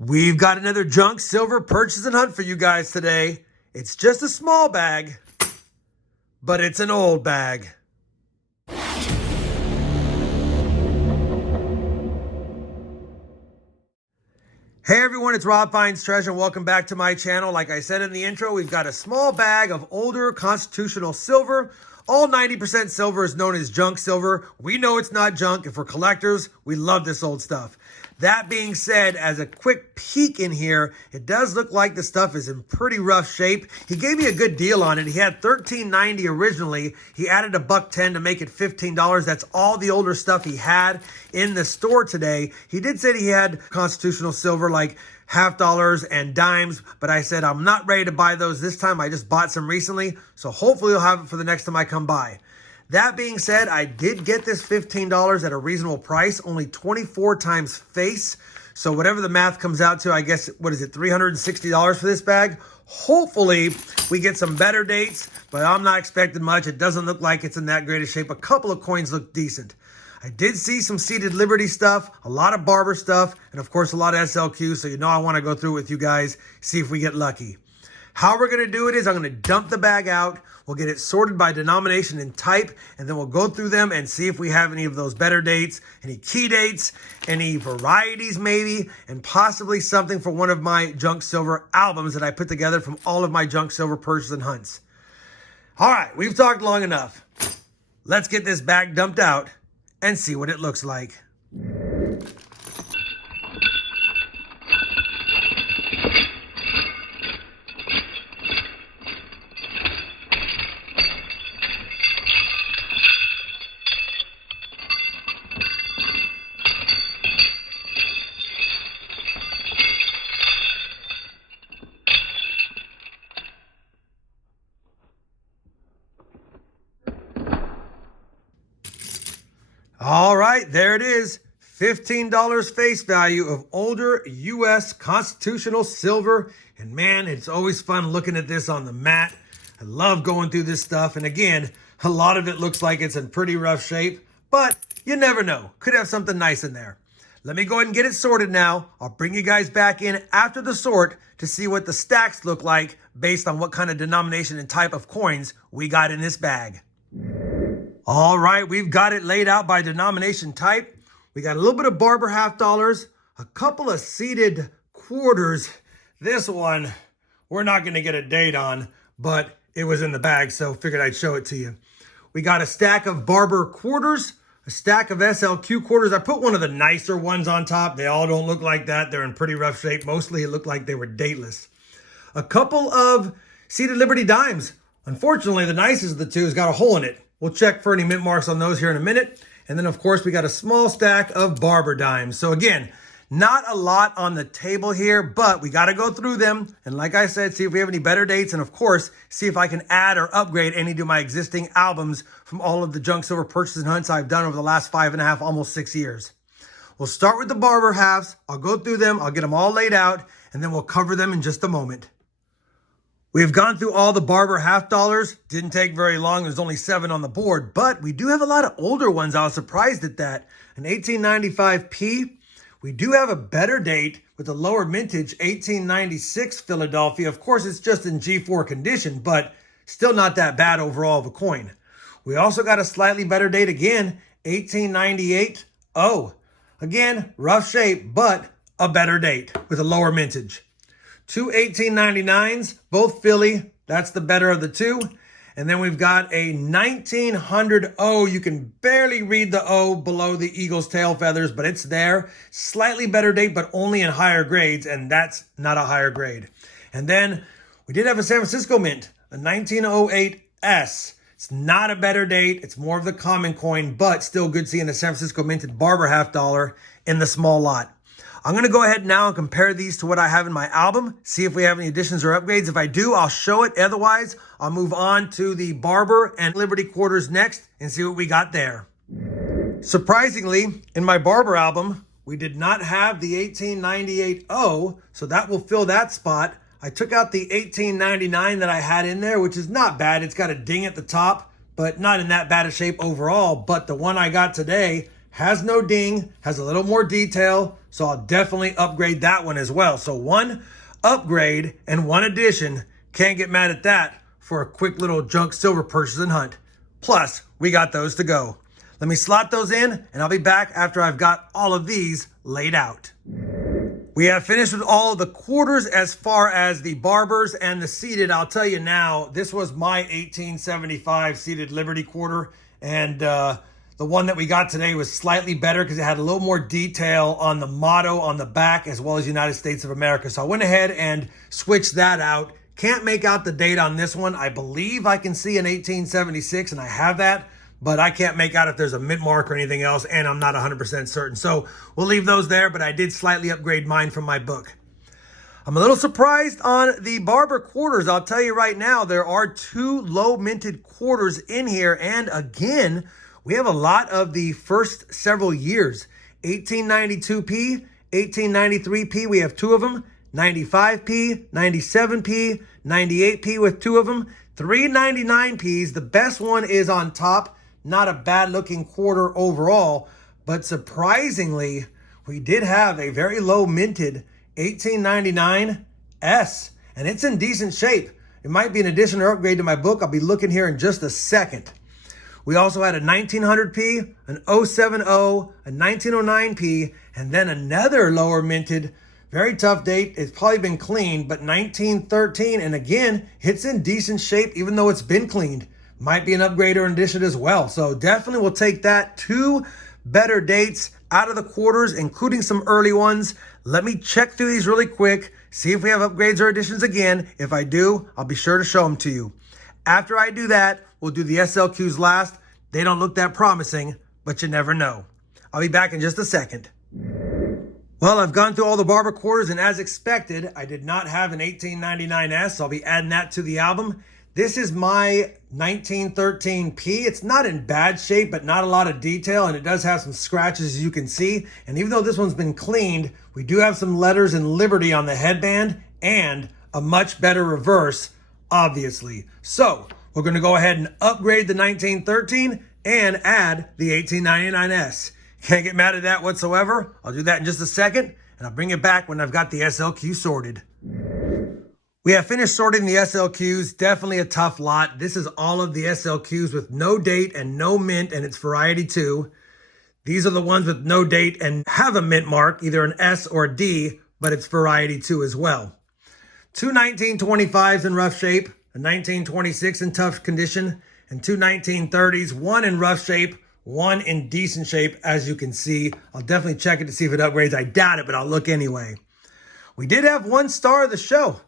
We've got another junk silver purchase and hunt for you guys today. It's just a small bag, but it's an old bag. Hey everyone, it's RobFindsTreasure and welcome back to my channel. Like I said in the intro, we've got a small bag of older constitutional silver. All 90% silver is known as junk silver. We know it's not junk, and for collectors, we love this old stuff. That being said, as a quick peek in here, it does look like the stuff is in pretty rough shape. He gave me a good deal on it. He had $13.90 originally. He added a $1.10 to make it $15. That's all the older stuff he had in the store today. He did say he had constitutional silver like half dollars and dimes, but I said I'm not ready to buy those this time. I just bought some recently, so hopefully you'll have it for the next time I come by. That being said, I did get this $15 at a reasonable price, only 24 times face. So whatever the math comes out to, I guess, what is it, $360 for this bag? Hopefully we get some better dates, but I'm not expecting much. It doesn't look like it's in that great a shape. A couple of coins look decent. I did see some Seated Liberty stuff, a lot of barber stuff, and of course a lot of SLQ, so you know I want to go through with you guys, see if we get lucky. How we're going to do it is I'm going to dump the bag out. We'll get it sorted by denomination and type, and then we'll go through them and see if we have any of those better dates, any key dates, any varieties maybe, and possibly something for one of my junk silver albums that I put together from all of my junk silver purchases and hunts. All right, we've talked long enough. Let's get this bag dumped out and see what it looks like. All right, there it is. $15 face value of older U.S. constitutional silver. And man, it's always fun looking at this on the mat. I love going through this stuff. And again, a lot of it looks like it's in pretty rough shape, but you never know. Could have something nice in there. Let me go ahead and get it sorted now. I'll bring you guys back in after the sort to see what the stacks look like based on what kind of denomination and type of coins we got in this bag. All right, we've got it laid out by denomination type. We got a little bit of barber half dollars, a couple of seated quarters. This one, we're not going to get a date on, but it was in the bag, so figured I'd show it to you. We got a stack of barber quarters, a stack of SLQ quarters. I put one of the nicer ones on top. They all don't look like that. They're in pretty rough shape. Mostly it looked like they were dateless. A couple of Seated Liberty dimes. Unfortunately, the nicest of the two has got a hole in it. We'll check for any mint marks on those here in a minute. And then, of course, we got a small stack of barber dimes. So, again, not a lot on the table here, but we got to go through them. And like I said, see if we have any better dates. And, of course, see if I can add or upgrade any to my existing albums from all of the junk silver purchases and hunts I've done over the last 5.5, almost 6 years. We'll start with the barber halves. I'll go through them. I'll get them all laid out. And then we'll cover them in just a moment. We've gone through all the barber half dollars. Didn't take very long. There's only 7 on the board, but we do have a lot of older ones. I was surprised at that. An 1895P. We do have a better date with a lower mintage 1896 Philadelphia. Of course, it's just in G4 condition, but still not that bad overall of a coin. We also got a slightly better date again, 1898 O. Again, rough shape, but a better date with a lower mintage. 2 1899s, both Philly. That's the better of the two. And then we've got a 1900 O. You can barely read the O below the eagle's tail feathers, but it's there. Slightly better date, but only in higher grades, and that's not a higher grade. And then we did have a San Francisco mint, a 1908 S. It's not a better date. It's more of the common coin, but still good seeing the San Francisco minted barber half dollar in the small lot. I'm going to go ahead now and compare these to what I have in my album, see if we have any additions or upgrades. If I do, I'll show it. Otherwise, I'll move on to the barber and Liberty quarters next and see what we got there. Surprisingly, in my barber album, we did not have the 1898 O, so that will fill that spot. I took out the 1899 that I had in there, which is not bad. It's got a ding at the top, but not in that bad a shape overall. But the one I got today has no ding, has a little more detail, so I'll definitely upgrade that one as well. So one upgrade and one addition, can't get mad at that for a quick little junk silver purchase and hunt. Plus, we got those to go. Let me slot those in, and I'll be back after I've got all of these laid out. We have finished with all of the quarters as far as the barbers and the seated. I'll tell you now, this was my 1875 seated Liberty quarter, and the one that we got today was slightly better because it had a little more detail on the motto on the back as well as United States of America. So I went ahead and switched that out. Can't make out the date on this one. I believe I can see an 1876, and I have that, but I can't make out if there's a mint mark or anything else, and I'm not 100% certain. So we'll leave those there, but I did slightly upgrade mine from my book. I'm a little surprised on the barber quarters. I'll tell you right now, there are 2 low minted quarters in here, and again, we have a lot of the first several years. 1892p, 1893p, we have 2 of them. 95p, 97p, 98p with 2 of them. 399p's, the best one is on top. Not a bad looking quarter overall, but surprisingly, we did have a very low minted 1899 S, and it's in decent shape. It might be an addition or upgrade to my book. I'll be looking here in just a second. We also had a 1900p, an 070, a 1909p, and then another lower minted, very tough date. It's probably been cleaned, but 1913, and again, it's in decent shape even though it's been cleaned. Might be an upgrade or an addition as well. So definitely we'll take that. 2 better dates out of the quarters, including some early ones. Let me check through these really quick, see if we have upgrades or additions again. If I do, I'll be sure to show them to you. After I do that, we'll do the SLQs last. They don't look that promising, but you never know. I'll be back in just a second. Well, I've gone through all the barber quarters, and as expected, I did not have an 1899S, so I'll be adding that to the album. This is my 1913P. It's not in bad shape, but not a lot of detail, and it does have some scratches, as you can see. And even though this one's been cleaned, we do have some letters in Liberty on the headband and a much better reverse, obviously. So we're going to go ahead and upgrade the 1913 and add the 1899S. Can't get mad at that whatsoever. I'll do that in just a second, and I'll bring it back when I've got the SLQ sorted. We have finished sorting the SLQs. Definitely a tough lot. This is all of the SLQs with no date and no mint, and it's variety 2. These are the ones with no date and have a mint mark, either an S or a D, but it's variety 2 as well. 2 1925s in rough shape, a 1926 in tough condition, and 2 1930s, one in rough shape, one in decent shape, as you can see. I'll definitely check it to see if it upgrades. I doubt it, but I'll look anyway. We did have 1 star of the show.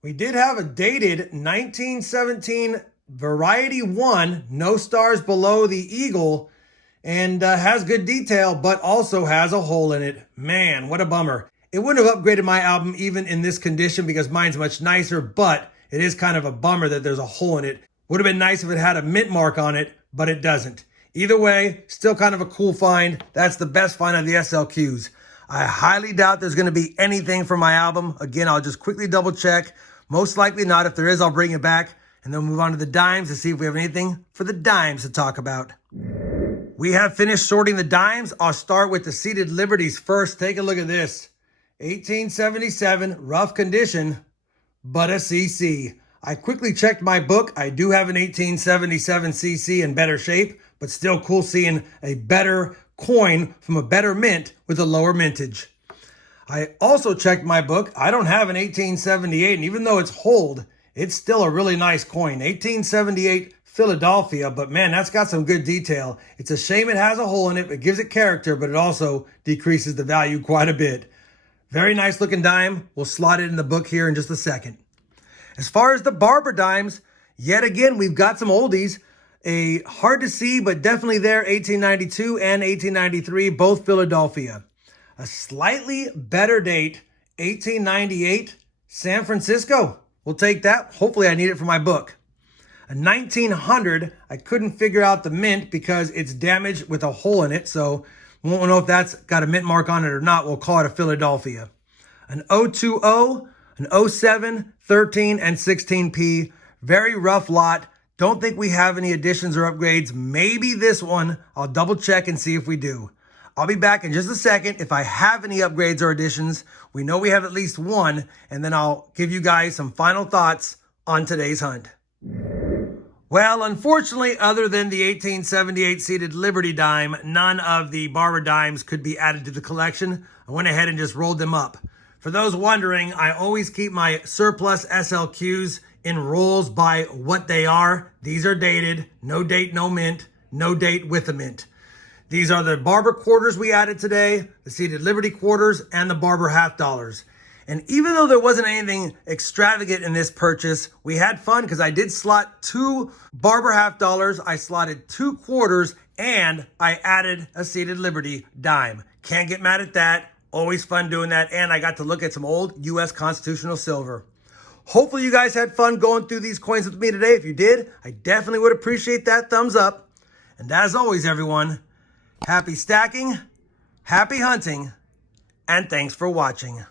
We did have a dated 1917 Variety 1, no stars below the eagle, and has good detail, but also has a hole in it. Man, what a bummer. It wouldn't have upgraded my album even in this condition because mine's much nicer, but it is kind of a bummer that there's a hole in it. Would have been nice if it had a mint mark on it, but it doesn't. Either way, still kind of a cool find. That's the best find of the SLQs. I highly doubt there's going to be anything for my album. Again, I'll just quickly double check. Most likely not. If there is, I'll bring it back. And then we'll move on to the dimes to see if we have anything for the dimes to talk about. We have finished sorting the dimes. I'll start with the seated Liberties first. Take a look at this. 1877, rough condition, but a CC. I quickly checked my book. I do have an 1877 CC in better shape, but still cool seeing a better coin from a better mint with a lower mintage. I also checked my book. I don't have an 1878, and even though it's holed, it's still a really nice coin. 1878 Philadelphia, but man, that's got some good detail. It's a shame it has a hole in it. It gives it character, but it also decreases the value quite a bit. Very nice looking dime. We'll slot it in the book here in just a second. As far as the barber dimes, yet again, we've got some oldies. A hard to see, but definitely there, 1892 and 1893, both Philadelphia. A slightly better date, 1898, San Francisco. We'll take that. Hopefully I need it for my book. A 1900, I couldn't figure out the mint because it's damaged with a hole in it, so we won't know if that's got a mint mark on it or not. We'll call it a Philadelphia. An 020, an 07, 13, and 16p. Very rough lot. Don't think we have any additions or upgrades. Maybe this one. I'll double check and see if we do. I'll be back in just a second if I have any upgrades or additions. We know we have at least one, and then I'll give you guys some final thoughts on today's hunt. Well, unfortunately, other than the 1878 seated Liberty dime, none of the barber dimes could be added to the collection. I went ahead and just rolled them up. For those wondering, I always keep my surplus SLQs in rolls by what they are. These are dated, no date, no mint, no date with a mint. These are the barber quarters we added today, the seated Liberty quarters, and the barber half dollars. And even though there wasn't anything extravagant in this purchase, we had fun because I did slot 2 barber half dollars, I slotted 2 quarters, and I added a seated Liberty dime. Can't get mad at that. Always fun doing that. And I got to look at some old U.S. constitutional silver. Hopefully you guys had fun going through these coins with me today. If you did, I definitely would appreciate that thumbs up. And as always, everyone, happy stacking, happy hunting, and thanks for watching.